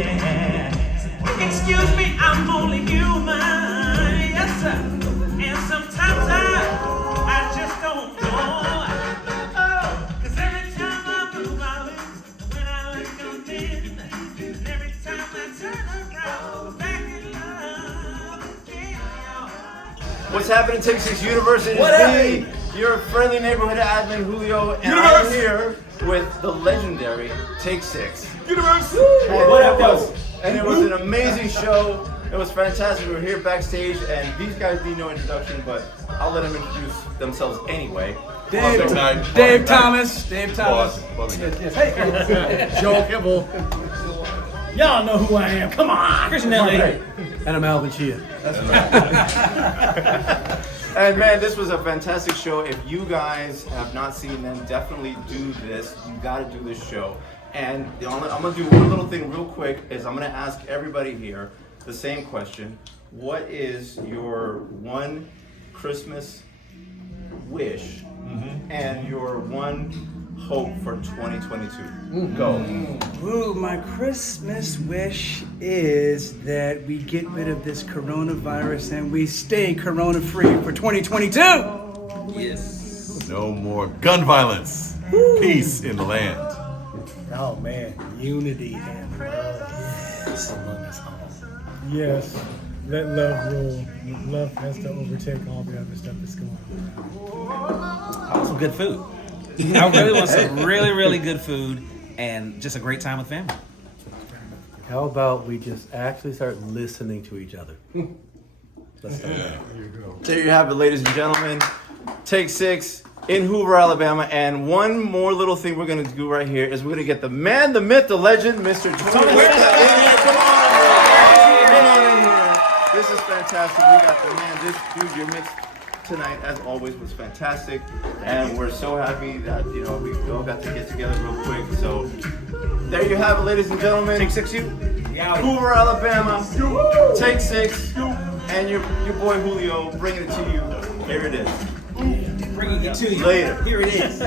yeah. Excuse me, I'm only human, yes sir. And sometimes I just don't know. Cause every time I move my lips, when I look up in, and every time I turn around, back in love again. What's happening, Take 6 Universe? It is me, your friendly neighborhood admin, Julio, and I'm here with the legendary Take 6 Universe. And it was an amazing show. It was fantastic. We were here backstage, and these guys need no introduction, but I'll let them introduce themselves anyway. Dave Thomas. Joe KIBBLE. Y'all know who I am. Come on. Christian DENTLEY. And I'm Alvin Chia. And man, this was a fantastic show. If you guys have not seen them, definitely do this. You gotta do this show. And I'm gonna do one little thing real quick, is I'm gonna ask everybody here the same question. What is your one Christmas wish and your one hope for 2022? Go. Ooh, my Christmas wish is that we get rid of this coronavirus and we stay corona-free for 2022. Yes. No more gun violence. Peace in the land. Oh man, unity and love among us all. Yes, let love rule. Love has to overtake all the other stuff that's going on. Some good food. I really want some really good food and just a great time with family. How about we just actually start listening to each other? Let's start there. There you have it, ladies and gentlemen. Take 6 in Hoover, Alabama. And one more little thing we're going to do right here is we're going to get the man, the myth, the legend, Mr. Tony HUERTA in here. Come on. This is fantastic. We got the man. This dude, your mix tonight, as always, was fantastic. And we're so happy that, we all got to get together real quick. So there you have it, ladies and gentlemen. Take 6 you. Hoover, Alabama. Take 6. And your boy Julio bringing it to you. Here it is. Bringing it to you. Later. Here it is.